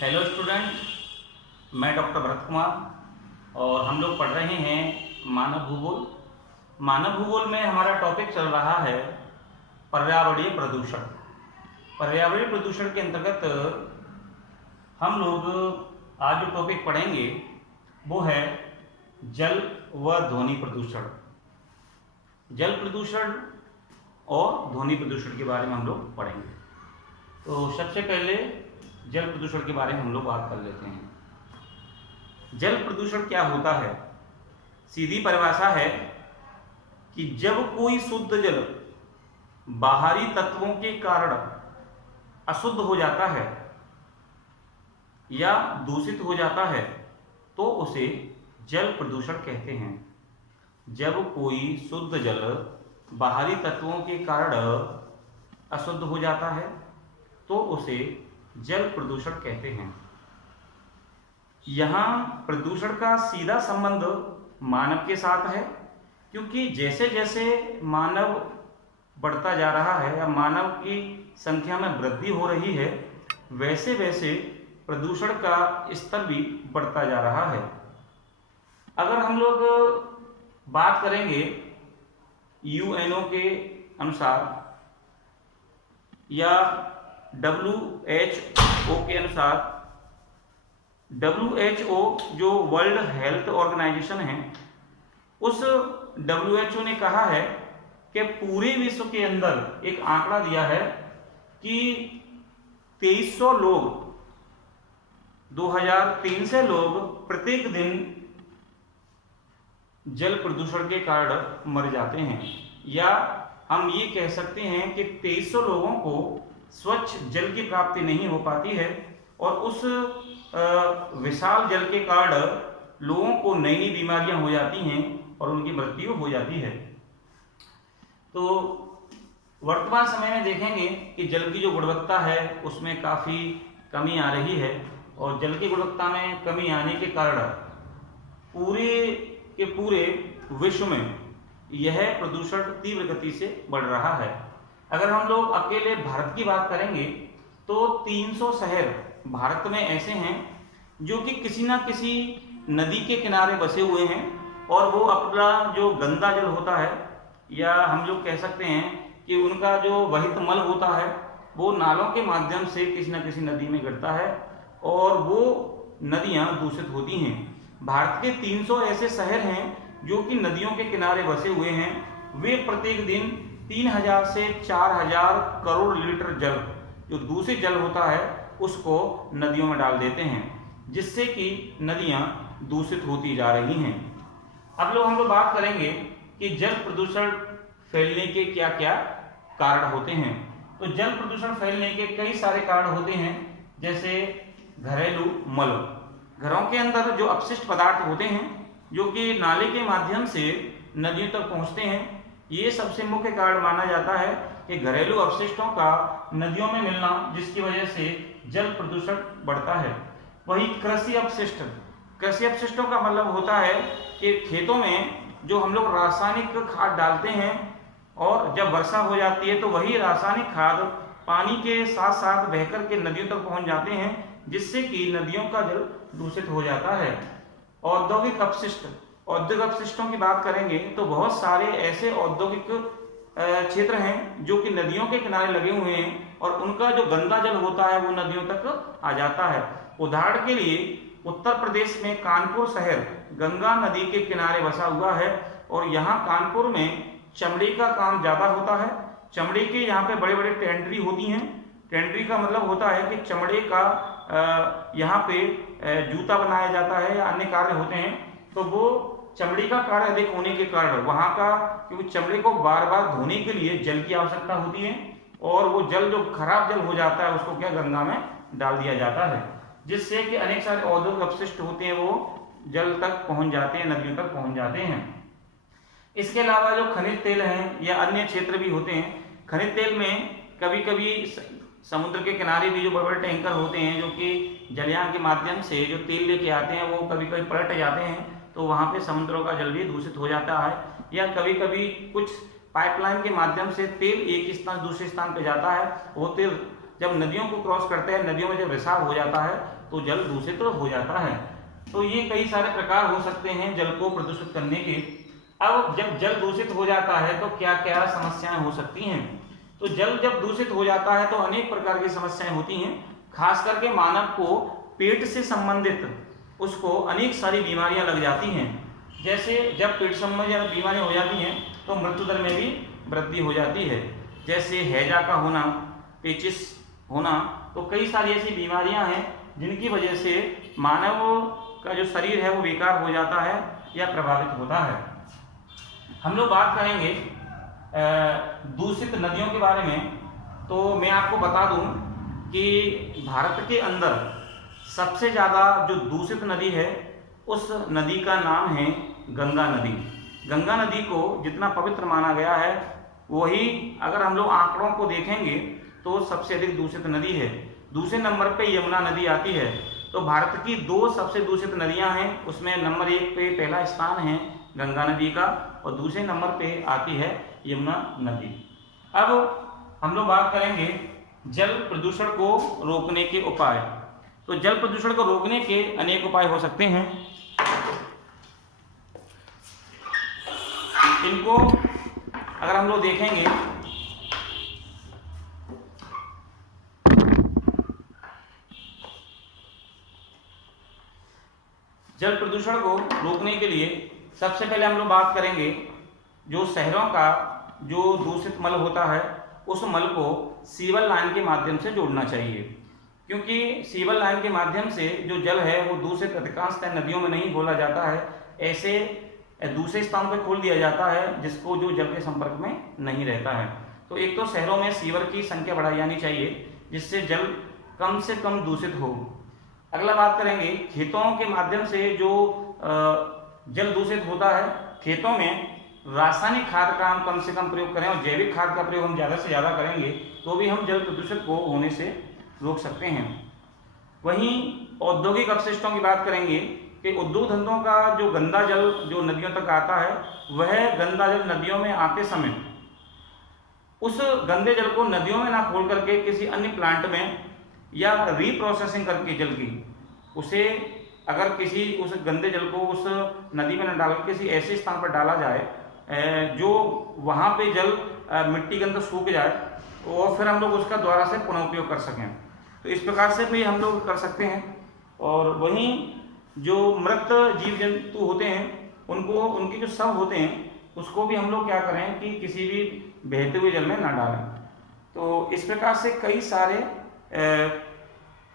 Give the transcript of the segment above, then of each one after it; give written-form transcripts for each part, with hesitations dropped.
Hello student, मैं doctor Bharat Kumar और हम लोग पढ़ रहे हैं मानव भूगोल। मानव भूगोल में हमारा टॉपिक चल रहा है पर्यावरणीय प्रदूषण। पर्यावरणीय प्रदूषण के अंतर्गत हम लोग आज जो टॉपिक पढ़ेंगे वो है जल व ध्वनि प्रदूषण। जल प्रदूषण और ध्वनि प्रदूषण के बारे में हम लोग पढ़ेंगे। तो सबसे पहले जल प्रदूषण के बारे में हम लोग बात कर लेते हैं। जल प्रदूषण क्या होता है? सीधी परिभाषा है कि जब कोई शुद्ध जल बाहरी तत्वों के कारण अशुद्ध हो जाता है या दूषित हो जाता है तो उसे जल प्रदूषण कहते हैं। जब कोई शुद्ध जल बाहरी तत्वों के कारण अशुद्ध हो जाता है तो उसे जल प्रदूषण कहते हैं। यहाँ प्रदूषण का सीधा संबंध मानव के साथ है, क्योंकि जैसे जैसे मानव बढ़ता जा रहा है या मानव की संख्या में वृद्धि हो रही है, वैसे वैसे प्रदूषण का स्तर भी बढ़ता जा रहा है। अगर हम लोग बात करेंगे यूएनओ के अनुसार या WHO के अनुसार, WHO जो वर्ल्ड हेल्थ ऑर्गेनाइजेशन है, उस WHO ने कहा है कि पूरे विश्व के अंदर एक आंकड़ा दिया है कि 2300 लोग 2300 लोग प्रत्येक दिन जल प्रदूषण के कारण मर जाते हैं, या हम ये कह सकते हैं कि 2300 लोगों को स्वच्छ जल की प्राप्ति नहीं हो पाती है और उस विशाल जल के कारण लोगों को नई नई बीमारियां हो जाती हैं और उनकी मृत्यु हो जाती है। तो वर्तमान समय में देखेंगे कि जल की जो गुणवत्ता है उसमें काफ़ी कमी आ रही है, और जल की गुणवत्ता में कमी आने के कारण पूरे के पूरे विश्व में यह प्रदूषण तीव्र गति से बढ़ रहा है। अगर हम लोग अकेले भारत की बात करेंगे तो 300 शहर भारत में ऐसे हैं जो कि किसी ना किसी नदी के किनारे बसे हुए हैं, और वो अपना जो गंदा जल होता है, या हम लोग कह सकते हैं कि उनका जो वहित मल होता है, वो नालों के माध्यम से किसी न किसी नदी में गिरता है और वो नदियाँ दूषित होती हैं। भारत के 300 ऐसे शहर हैं जो कि नदियों के किनारे बसे हुए हैं। वे प्रत्येक दिन 3000 से 4000 करोड़ लीटर जल, जो दूषित जल होता है, उसको नदियों में डाल देते हैं, जिससे कि नदियां दूषित होती जा रही हैं। अब हम लोग बात करेंगे कि जल प्रदूषण फैलने के क्या क्या कारण होते हैं। तो जल प्रदूषण फैलने के कई सारे कारण होते हैं, जैसे घरेलू मल। घरों के अंदर जो अपशिष्ट पदार्थ होते हैं जो कि नाले के माध्यम से नदियों तक पहुंचते हैं, ये सबसे मुख्य कारण माना जाता है कि घरेलू अपशिष्टों का नदियों में मिलना, जिसकी वजह से जल प्रदूषण बढ़ता है। वही कृषि अपशिष्ट, कृषि अपशिष्टों का मतलब होता है कि खेतों में जो हम लोग रासायनिक खाद डालते हैं और जब वर्षा हो जाती है तो वही रासायनिक खाद पानी के साथ साथ बहकर के नदियों तक पहुंच जाते हैं, जिससे कि नदियों का जल दूषित हो जाता है। औद्योगिक अपशिष्ट, औद्योगिक अपशिष्टों की बात करेंगे तो बहुत सारे ऐसे औद्योगिक क्षेत्र हैं जो कि नदियों के किनारे लगे हुए हैं और उनका जो गंदा जल होता है वो नदियों तक आ जाता है। उदाहरण के लिए उत्तर प्रदेश में कानपुर शहर गंगा नदी के किनारे बसा हुआ है, और यहाँ कानपुर में चमड़े का काम ज़्यादा होता है। चमड़े के यहाँ पे बड़े बड़े टेंड्री होती हैं। टेंड्री का मतलब होता है कि चमड़े का यहाँ पे जूता बनाया जाता है या अन्य कार्य होते हैं। तो वो चमड़ी का कार्य अधिक होने के कारण वहाँ का, क्योंकि चमड़े को बार बार धोने के लिए जल की आवश्यकता होती है, और वो जल जो खराब जल हो जाता है उसको क्या गंगा में डाल दिया जाता है, जिससे कि अनेक सारे औद्योगिक अपशिष्ट होते हैं वो जल तक पहुँच जाते हैं, नदियों तक पहुँच जाते हैं। इसके अलावा जो खनिज तेल हैं या अन्य क्षेत्र भी होते हैं, खनिज तेल में कभी कभी समुद्र के किनारे भी जो बड़े बड़े टैंकर होते हैं जो कि जलयान के माध्यम से जो तेल लेके आते हैं, वो कभी कभी पलट जाते हैं, तो वहाँ पे समुद्रों का जल भी दूषित हो जाता है। या कभी कभी कुछ पाइपलाइन के माध्यम से तेल एक स्थान दूसरे स्थान पे जाता है, वो तेल जब नदियों को क्रॉस करते हैं, नदियों में जब रिसाव हो जाता है तो जल दूषित हो जाता है। तो ये कई सारे प्रकार हो सकते हैं जल को प्रदूषित करने के। अब जब जल दूषित हो जाता है तो क्या क्या समस्याएं हो सकती हैं? तो जल जब दूषित हो जाता है तो अनेक प्रकार की समस्याएं होती हैं। खास करके मानव को पेट से संबंधित उसको अनेक सारी बीमारियां लग जाती हैं। जैसे जब पेट संबंधी बीमारियां हो जाती हैं तो मृत्यु दर में भी वृद्धि हो जाती है। जैसे हैजा का होना, पेचिस होना, तो कई सारी ऐसी बीमारियां हैं जिनकी वजह से मानव का जो शरीर है वो बेकार हो जाता है या प्रभावित होता है। हम लोग बात करेंगे दूषित नदियों के बारे में। तो मैं आपको बता दूं कि भारत के अंदर सबसे ज़्यादा जो दूषित नदी है उस नदी का नाम है गंगा नदी। गंगा नदी को जितना पवित्र माना गया है वही अगर हम लोग आंकड़ों को देखेंगे तो सबसे अधिक दूषित नदी है। दूसरे नंबर पे यमुना नदी आती है। तो भारत की 2 सबसे दूषित नदियां हैं, उसमें नंबर 1 पे पहला स्थान है गंगा नदी का और दूसरे नंबर पे आती है यमुना नदी। अब हम लोग बात करेंगे जल प्रदूषण को रोकने के उपाय। तो जल प्रदूषण को रोकने के अनेक उपाय हो सकते हैं। इनको अगर हम लोग देखेंगे जल प्रदूषण को रोकने के लिए सबसे पहले हम लोग बात करेंगे जो शहरों का जो दूषित मल होता है उस मल को सीवर लाइन के माध्यम से जोड़ना चाहिए, क्योंकि सीवर लाइन के माध्यम से जो जल है वो दूषित अधिकांशतः नदियों में नहीं खोला जाता है, ऐसे दूसरे स्थान पर खोल दिया जाता है जिसको जो जल के संपर्क में नहीं रहता है। तो एक तो शहरों में सीवर की संख्या बढ़ाई जानी चाहिए जिससे जल कम से कम दूषित हो। अगला बात करेंगे खेतों के माध्यम से जो जल दूषित होता है, खेतों में रासायनिक खाद का हम कम से कम प्रयोग करें और जैविक खाद का प्रयोग हम ज़्यादा से ज़्यादा करेंगे तो भी हम जल प्रदूषण को होने से रोक सकते हैं। वहीं औद्योगिक अपशिष्टों की बात करेंगे कि उद्योग धंधों का जो गंदा जल जो नदियों तक आता है वह गंदा जल नदियों में आते समय उस गंदे जल को नदियों में ना खोल करके किसी अन्य प्लांट में या रीप्रोसेसिंग करके जल की उसे अगर किसी उस गंदे जल को उस नदी में न डाल किसी ऐसे स्थान पर डाला जाए जो वहाँ पे जल मिट्टी के अंदर सूख जाए और फिर हम लोग उसका दोबारा से पुनः उपयोग कर सकें। तो इस प्रकार से भी हम लोग कर सकते हैं। और वहीं जो मृत जीव जंतु होते हैं उनको उनके जो शव होते हैं उसको भी हम लोग क्या करें कि किसी भी बहते हुए जल में ना डालें। तो इस प्रकार से कई सारे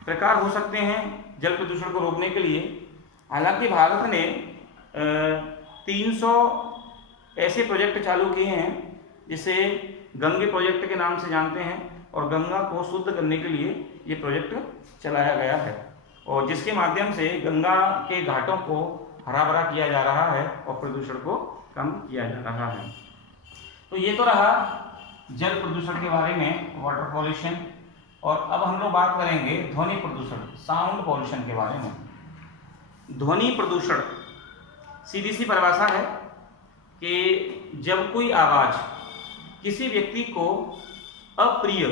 प्रकार हो सकते हैं जल प्रदूषण को रोकने के लिए। हालांकि भारत ने 300 ऐसे प्रोजेक्ट चालू किए हैं जिसे गंगे प्रोजेक्ट के नाम से जानते हैं और गंगा को शुद्ध करने के लिए ये प्रोजेक्ट चलाया गया है और जिसके माध्यम से गंगा के घाटों को हरा भरा किया जा रहा है और प्रदूषण को कम किया जा रहा है। तो ये तो रहा जल प्रदूषण के बारे में, वाटर पॉल्यूशन। और अब हम लोग बात करेंगे ध्वनि प्रदूषण, साउंड पॉल्यूशन के बारे में। ध्वनि प्रदूषण सीधी सी परिभाषा है कि जब कोई आवाज किसी व्यक्ति को अप्रिय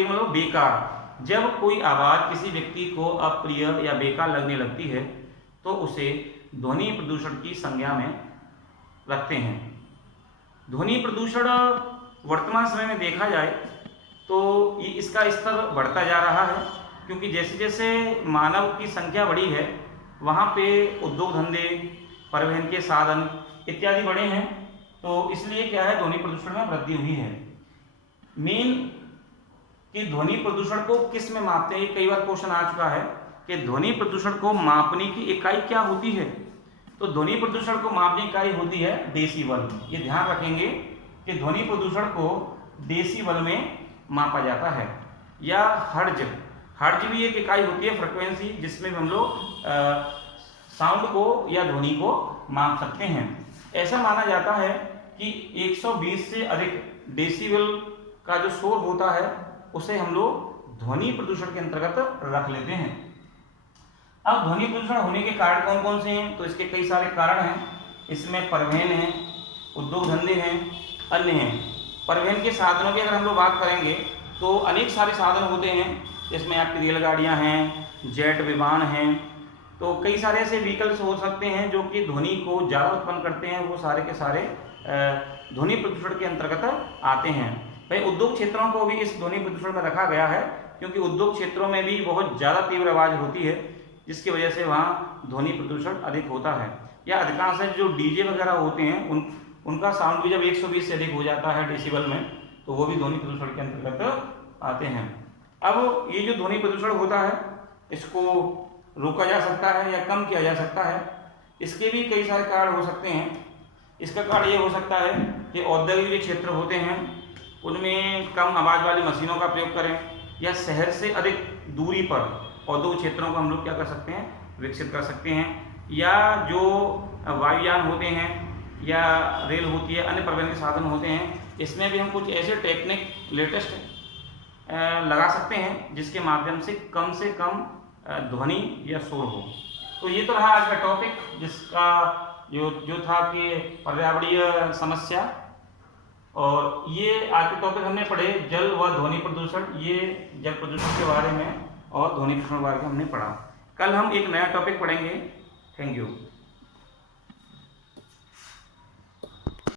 मतलब बेकार, जब कोई आवाज किसी व्यक्ति को अप्रिय या बेकार लगने लगती है तो उसे ध्वनि प्रदूषण की संज्ञा में रखते हैं। ध्वनि प्रदूषण वर्तमान समय में देखा जाए तो ये इसका स्तर बढ़ता जा रहा है, क्योंकि जैसे जैसे मानव की संख्या बढ़ी है वहाँ पे उद्योग धंधे, परिवहन के साधन इत्यादि बढ़े हैं, तो इसलिए क्या है ध्वनि प्रदूषण में वृद्धि हुई है। मेन कि ध्वनि प्रदूषण को किस में मापते हैं, कई बार क्वेश्चन आ चुका है कि ध्वनि प्रदूषण को मापने की इकाई क्या होती है। तो ध्वनि प्रदूषण को मापने की इकाई होती है डेसीबल। ये ध्यान रखेंगे कि ध्वनि प्रदूषण को डेसीबल में मापा जाता है, या हर्ज। हर्ज भी एक इकाई होती है फ्रिक्वेंसी जिसमें हम लोग साउंड को या ध्वनि को माप सकते हैं। ऐसा माना जाता है कि 120 से अधिक डेसिबल का जो शोर होता है उसे हम लोग ध्वनि प्रदूषण के अंतर्गत रख लेते हैं। अब ध्वनि प्रदूषण होने के कारण कौन कौन से हैं, तो इसके कई सारे कारण हैं। इसमें परिवहन है, उद्योग धंधे हैं, अन्य हैं। परिवहन के साधनों की अगर हम लोग बात करेंगे तो अनेक सारे साधन होते हैं इसमें आपकी रेलगाड़ियाँ हैं, जेट विमान हैं, तो कई सारे ऐसे व्हीकल्स हो सकते हैं जो कि ध्वनि को ज़्यादा उत्पन्न करते हैं, वो सारे के सारे ध्वनि प्रदूषण के अंतर्गत आते हैं। भाई उद्योग क्षेत्रों को भी इस ध्वनि प्रदूषण में रखा गया है, क्योंकि उद्योग क्षेत्रों में भी बहुत ज़्यादा तीव्र आवाज़ होती है, जिसकी वजह से वहाँ ध्वनि प्रदूषण अधिक होता है। या अधिकांश जो डीजे वगैरह होते हैं उनका साउंड भी जब 120 से अधिक हो जाता है डेसिबल में, तो वो भी ध्वनि प्रदूषण के अंतर्गत आते हैं। अब ये जो ध्वनि प्रदूषण होता है, इसको रोका जा सकता है या कम किया जा सकता है। इसके भी कई सारे कारण हो सकते हैं। इसका कारण ये हो सकता है कि औद्योगिक जो क्षेत्र होते हैं उनमें कम आवाज़ वाली मशीनों का प्रयोग करें, या शहर से अधिक दूरी पर औद्योगिक क्षेत्रों को हम लोग क्या कर सकते हैं, विकसित कर सकते हैं। या जो वायुयान होते हैं या रेल होती है, अन्य परिवहन के साधन होते हैं, इसमें भी हम कुछ ऐसे टेक्निक लेटेस्ट लगा सकते हैं जिसके माध्यम से कम ध्वनि या शोर हो। तो ये तो रहा आज का टॉपिक, जिसका जो था कि पर्यावरणीय समस्या, और ये आज के टॉपिक हमने पढ़े जल व ध्वनि प्रदूषण। ये जल प्रदूषण के बारे में और ध्वनि प्रदूषण के बारे में हमने पढ़ा। कल हम एक नया टॉपिक पढ़ेंगे। Thank you.